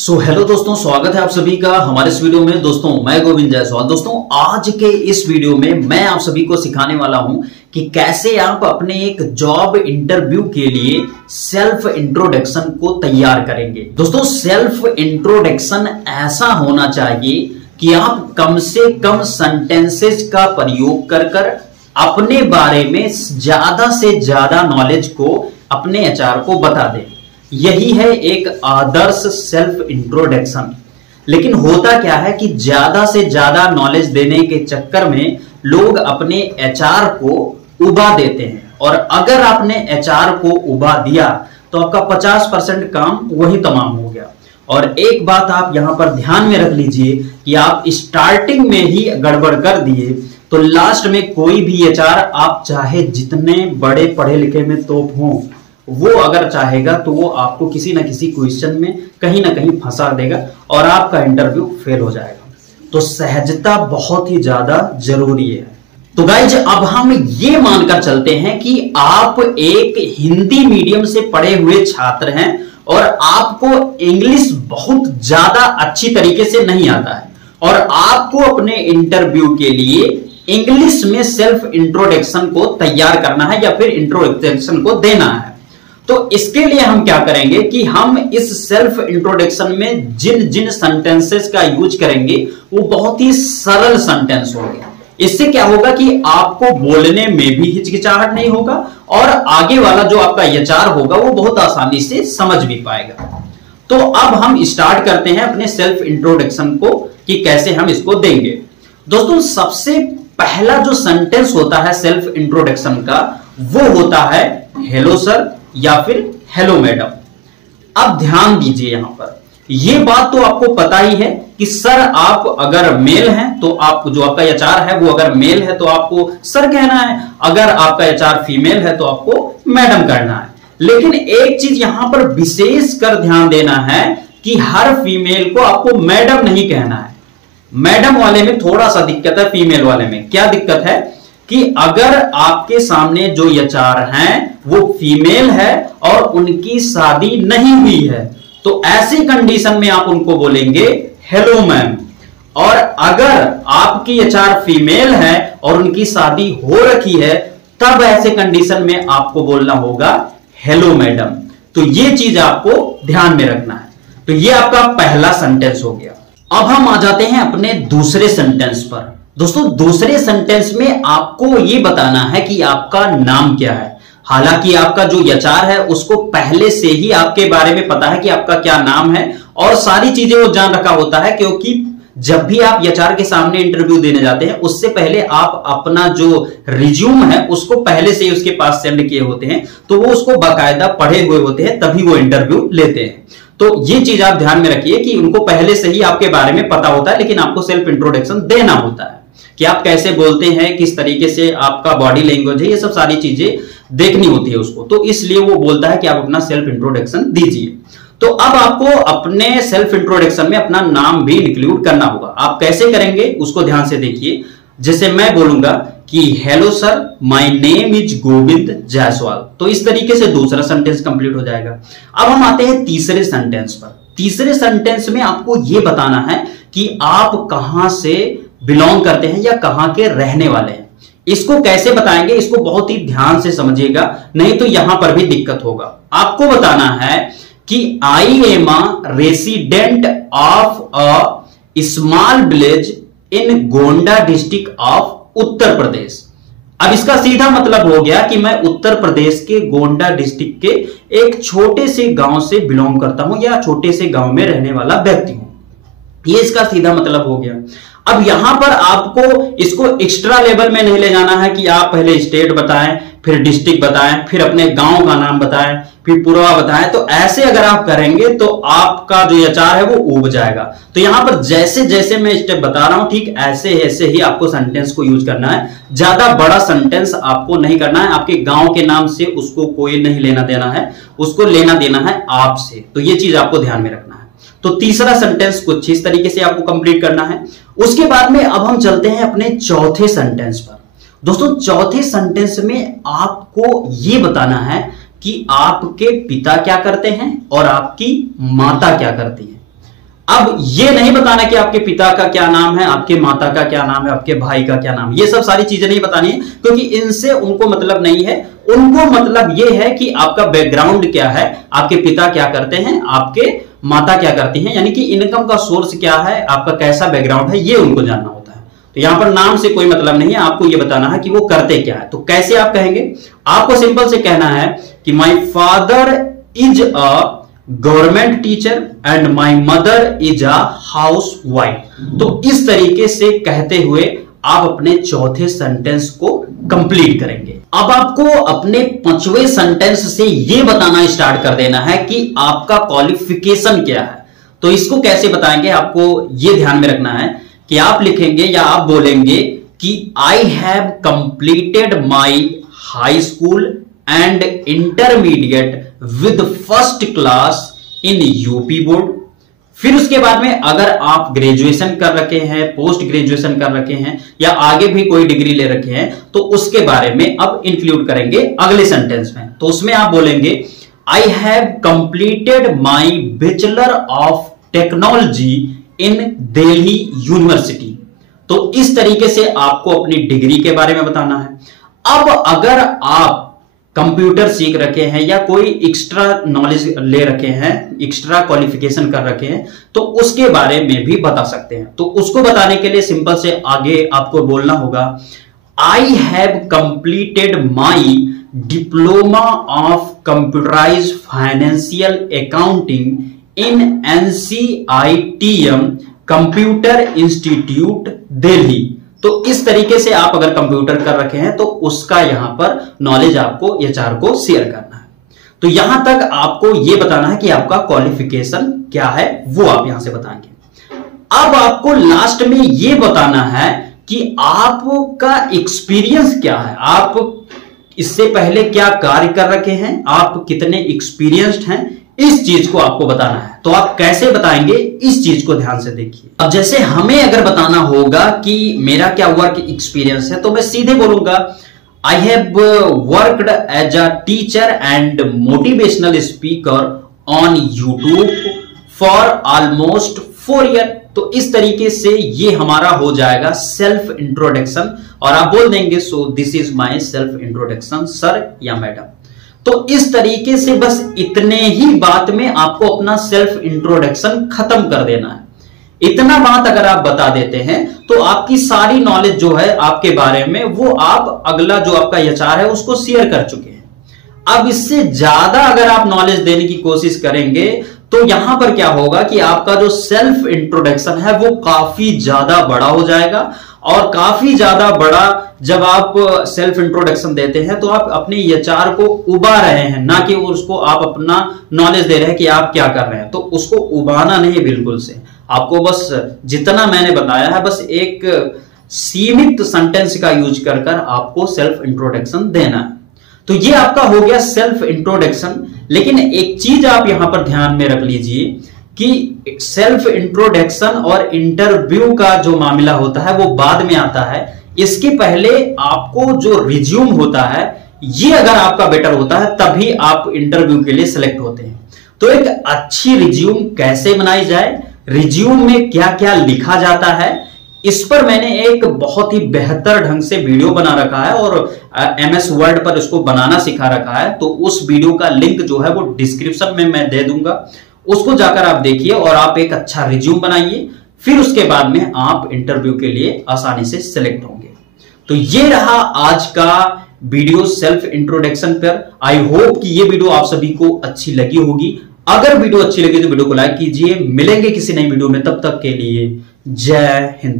Hello दोस्तों, स्वागत है आप सभी का हमारे इस वीडियो में। दोस्तों मैं गोविंद जायसवाल। दोस्तों आज के इस वीडियो में मैं आप सभी को सिखाने वाला हूं कि कैसे आप अपने एक जॉब इंटरव्यू के लिए सेल्फ इंट्रोडक्शन को तैयार करेंगे। दोस्तों सेल्फ इंट्रोडक्शन ऐसा होना चाहिए कि आप कम से कम सेंटेंसेस का प्रयोग कर अपने बारे में ज्यादा से ज्यादा नॉलेज को अपने एचआर को बता दें। यही है एक आदर्श सेल्फ इंट्रोडक्शन। लेकिन होता क्या है कि ज्यादा से ज्यादा नॉलेज देने के चक्कर में लोग अपने एचआर को उबा देते हैं, और अगर आपने एचआर को उबा दिया तो आपका 50% काम वही तमाम हो गया। और एक बात आप यहां पर ध्यान में रख लीजिए कि आप स्टार्टिंग में ही गड़बड़ कर दिए तो लास्ट में कोई भी एचआर, आप चाहे जितने बड़े पढ़े लिखे में तोप हों, वो अगर चाहेगा तो वो आपको किसी ना किसी क्वेश्चन में कहीं ना कहीं फंसा देगा और आपका इंटरव्यू फेल हो जाएगा। तो सहजता बहुत ही ज्यादा जरूरी है। तो गाइज अब हम ये मानकर चलते हैं कि आप एक हिंदी मीडियम से पढ़े हुए छात्र हैं और आपको इंग्लिश बहुत ज्यादा अच्छी तरीके से नहीं आता है, और आपको अपने इंटरव्यू के लिए इंग्लिश में सेल्फ इंट्रोडक्शन को तैयार करना है या फिर इंट्रोडक्शन को देना है। तो इसके लिए हम क्या करेंगे कि हम इस सेल्फ इंट्रोडक्शन में जिन जिन सेंटेंसेस का यूज करेंगे वो बहुत ही सरल सेंटेंस होंगे। इससे क्या होगा कि आपको बोलने में भी हिचकिचाहट नहीं होगा और आगे वाला जो आपका एचआर होगा वो बहुत आसानी से समझ भी पाएगा। तो अब हम स्टार्ट करते हैं अपने सेल्फ इंट्रोडक्शन को कि कैसे हम इसको देंगे। दोस्तों सबसे पहला जो सेंटेंस होता है सेल्फ इंट्रोडक्शन का वो होता है हेलो सर या फिर हेलो मैडम। अब ध्यान दीजिए, यहां पर यह बात तो आपको पता ही है कि सर आप अगर मेल हैं तो आप जो आपका एचआर है वो अगर मेल है तो आपको सर कहना है, अगर आपका एचआर फीमेल है तो आपको मैडम कहना है। लेकिन एक चीज यहां पर विशेष कर ध्यान देना है कि हर फीमेल को आपको मैडम नहीं कहना है। मैडम वाले में थोड़ा सा दिक्कत है, फीमेल वाले में क्या दिक्कत है कि अगर आपके सामने जो एचआर हैं वो फीमेल है और उनकी शादी नहीं हुई है तो ऐसी कंडीशन में आप उनको बोलेंगे हेलो मैम, और अगर आपकी एचआर फीमेल है और उनकी शादी हो रखी है तब ऐसे कंडीशन में आपको बोलना होगा हेलो मैडम। तो ये चीज आपको ध्यान में रखना है। तो ये आपका पहला सेंटेंस हो गया। अब हम आ जाते हैं अपने दूसरे सेंटेंस पर। दोस्तों दूसरे सेंटेंस में आपको यह बताना है कि आपका नाम क्या है। हालांकि आपका जो एचआर है उसको पहले से ही आपके बारे में पता है कि आपका क्या नाम है और सारी चीजें वो जान रखा होता है, क्योंकि जब भी आप एचआर के सामने इंटरव्यू देने जाते हैं उससे पहले आप अपना जो रिज्यूम है उसको पहले से ही उसके पास सेंड किए होते हैं, तो वो उसको बाकायदा पढ़े हुए होते हैं तभी वो इंटरव्यू लेते हैं। तो ये चीज आप ध्यान में रखिए कि उनको पहले से ही आपके बारे में पता होता है, लेकिन आपको सेल्फ इंट्रोडक्शन देना होता है कि आप कैसे बोलते हैं, किस तरीके से आपका बॉडी लैंग्वेज है, ये सब सारी चीजें देखनी होती है उसको। तो इसलिए वो बोलता है कि आप अपना सेल्फ इंट्रोडक्शन दीजिए। तो अब आपको अपने सेल्फ इंट्रोडक्शन में अपना नाम भी इंक्लूड करना होगा। आप कैसे करेंगे उसको ध्यान से देखिए। जैसे मैं बोलूंगा कि hello sir, my name is Govind Jaiswal, तो इस तरीके से दूसरा सेंटेंस कंप्लीट हो जाएगा। अब हम आते हैं तीसरे सेंटेंस पर। तीसरे सेंटेंस में आपको यह बताना है कि आप कहां से बिलोंग करते हैं या कहां के रहने वाले हैं। इसको कैसे बताएंगे इसको बहुत ही ध्यान से समझिएगा, नहीं तो यहां पर भी दिक्कत होगा। आपको बताना है कि I am a resident of a small village in Gonda district of Uttar Pradesh. अब इसका सीधा मतलब हो गया कि मैं उत्तर प्रदेश के गोंडा डिस्ट्रिक्ट के एक छोटे से गांव से बिलोंग करता हूं या छोटे से गांव में रहने वाला व्यक्ति हूं। ये इसका सीधा मतलब हो गया। अब यहां पर आपको इसको एक्स्ट्रा लेवल में नहीं ले जाना है कि आप पहले स्टेट बताएं, फिर डिस्ट्रिक्ट बताएं, फिर अपने गांव का नाम बताएं, फिर पूरा बताएं। तो ऐसे अगर आप करेंगे तो आपका जो एचआर है वो उब जाएगा। तो यहां पर जैसे जैसे मैं स्टेप बता रहा हूं ठीक ऐसे ऐसे ही आपको सेंटेंस को यूज करना है। ज्यादा बड़ा सेंटेंस आपको नहीं करना है। आपके गांव के नाम से उसको कोई नहीं लेना देना है, उसको लेना देना है आपसे। तो ये चीज आपको ध्यान में रखना है। तो तीसरा सेंटेंस कुछ इस तरीके से आपको कंप्लीट करना है। उसके बाद में अब हम चलते हैं अपने चौथे सेंटेंस पर। दोस्तों चौथे सेंटेंस में आपको यह बताना है कि आपके पिता क्या करते हैं और आपकी माता क्या करती है। अब ये नहीं बताना कि आपके पिता का क्या नाम है, आपके माता का क्या नाम है, आपके भाई का क्या नाम है, ये सब सारी चीजें नहीं बतानी है, क्योंकि इनसे उनको मतलब नहीं है। उनको मतलब ये है कि आपका बैकग्राउंड क्या है, आपके पिता क्या करते हैं, आपके माता क्या करती हैं, यानी कि इनकम का सोर्स क्या है, आपका कैसा बैकग्राउंड है, ये उनको जानना होता है। तो यहां पर नाम से कोई मतलब नहीं है, आपको ये बताना है कि वो करते क्या है। तो कैसे आप कहेंगे, आपको सिंपल से कहना है कि my father is a government teacher and my mother is a house wife. तो इस तरीके से कहते हुए आप अपने चौथे सेंटेंस को कंप्लीट करेंगे। अब आपको अपने पांचवें सेंटेंस से यह बताना स्टार्ट कर देना है कि आपका क्वालिफिकेशन क्या है। तो इसको कैसे बताएंगे, आपको यह ध्यान में रखना है कि आप लिखेंगे या आप बोलेंगे कि I have completed my high school and intermediate with first class in UP board. फिर उसके बाद में अगर आप ग्रेजुएशन कर रखे हैं, पोस्ट ग्रेजुएशन कर रखे हैं या आगे भी कोई डिग्री ले रखे हैं, तो उसके बारे में अब इंक्लूड करेंगे अगले सेंटेंस में। तो उसमें आप बोलेंगे I have completed my bachelor of technology in Delhi university. तो इस तरीके से आपको अपनी डिग्री के बारे में बताना है। अब अगर आप कंप्यूटर सीख रखे हैं या कोई एक्स्ट्रा नॉलेज ले रखे हैं, एक्स्ट्रा क्वालिफिकेशन कर रखे हैं, तो उसके बारे में भी बता सकते हैं। तो उसको बताने के लिए सिंपल से आगे आपको बोलना होगा I have completed my diploma of computerised financial accounting in NCITM computer institute Delhi. तो इस तरीके से आप अगर कंप्यूटर कर रखे हैं तो उसका यहां पर नॉलेज आपको HR को शेयर करना है। तो यहां तक आपको यह बताना है कि आपका क्वालिफिकेशन क्या है, वो आप यहां से बताएंगे। अब आपको लास्ट में यह बताना है कि आपका एक्सपीरियंस क्या है, आप इससे पहले क्या कार्य कर रखे हैं, आप कितने एक्सपीरियंस्ड हैं, इस चीज को आपको बताना है। तो आप कैसे बताएंगे, इस चीज को ध्यान से देखिए। अब जैसे हमें अगर बताना होगा कि मेरा क्या वर्क एक्सपीरियंस है, तो मैं सीधे बोलूंगा I have worked as a teacher and motivational speaker on YouTube for almost 4 year. तो इस तरीके से ये हमारा हो जाएगा सेल्फ इंट्रोडक्शन, और आप बोल देंगे so this is my self introduction sir या मैडम। तो इस तरीके से बस इतने ही बात में आपको अपना सेल्फ इंट्रोडक्शन खत्म कर देना है। इतना बात अगर आप बता देते हैं तो आपकी सारी नॉलेज जो है आपके बारे में, वो आप अगला जो आपका HR है उसको शेयर कर चुके हैं। अब इससे ज्यादा अगर आप नॉलेज देने की कोशिश करेंगे तो यहां पर क्या होगा कि आपका जो सेल्फ इंट्रोडक्शन है वो काफी ज्यादा बड़ा हो जाएगा, और काफी ज्यादा बड़ा जब आप सेल्फ इंट्रोडक्शन देते हैं तो आप अपने HR को उबा रहे हैं, ना कि उसको आप अपना नॉलेज दे रहे हैं कि आप क्या कर रहे हैं। तो उसको उबाना नहीं बिल्कुल से, आपको बस जितना मैंने बताया है बस एक सीमित सेंटेंस का यूज कर आपको सेल्फ इंट्रोडक्शन देना है। तो ये आपका हो गया सेल्फ इंट्रोडक्शन। लेकिन एक चीज आप यहां पर ध्यान में रख लीजिए कि सेल्फ इंट्रोडक्शन और इंटरव्यू का जो मामला होता है वो बाद में आता है। इसके पहले आपको जो रिज्यूम होता है, ये अगर आपका बेटर होता है तभी आप इंटरव्यू के लिए सिलेक्ट होते हैं। तो एक अच्छी रिज्यूम कैसे बनाई जाए, रिज्यूम में क्या क्या लिखा जाता है, इस पर मैंने एक बहुत ही बेहतर ढंग से वीडियो बना रखा है और MS वर्ड पर इसको बनाना सिखा रखा है। तो उस वीडियो का लिंक जो है वो डिस्क्रिप्शन में मैं दे दूंगा, उसको जाकर आप देखिए और आप एक अच्छा रिज्यूम बनाइए। फिर उसके बाद में आप इंटरव्यू के लिए आसानी से सिलेक्ट होंगे। तो ये रहा आज का वीडियो सेल्फ इंट्रोडक्शन पर। आई होप कि ये वीडियो आप सभी को अच्छी लगी होगी। अगर वीडियो अच्छी लगी तो वीडियो को लाइक कीजिए। मिलेंगे किसी नई वीडियो में, तब तक के लिए जय हिंद।